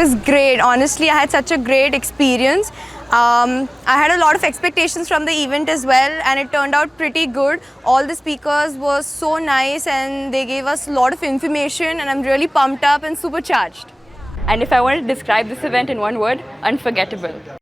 was great. Honestly, I had such a great experience. I had a lot of expectations from the event as well, and it turned out pretty good. All the speakers were so nice and they gave us a lot of information, and I'm really pumped up and supercharged. And if I wanted to describe this event in one word, unforgettable.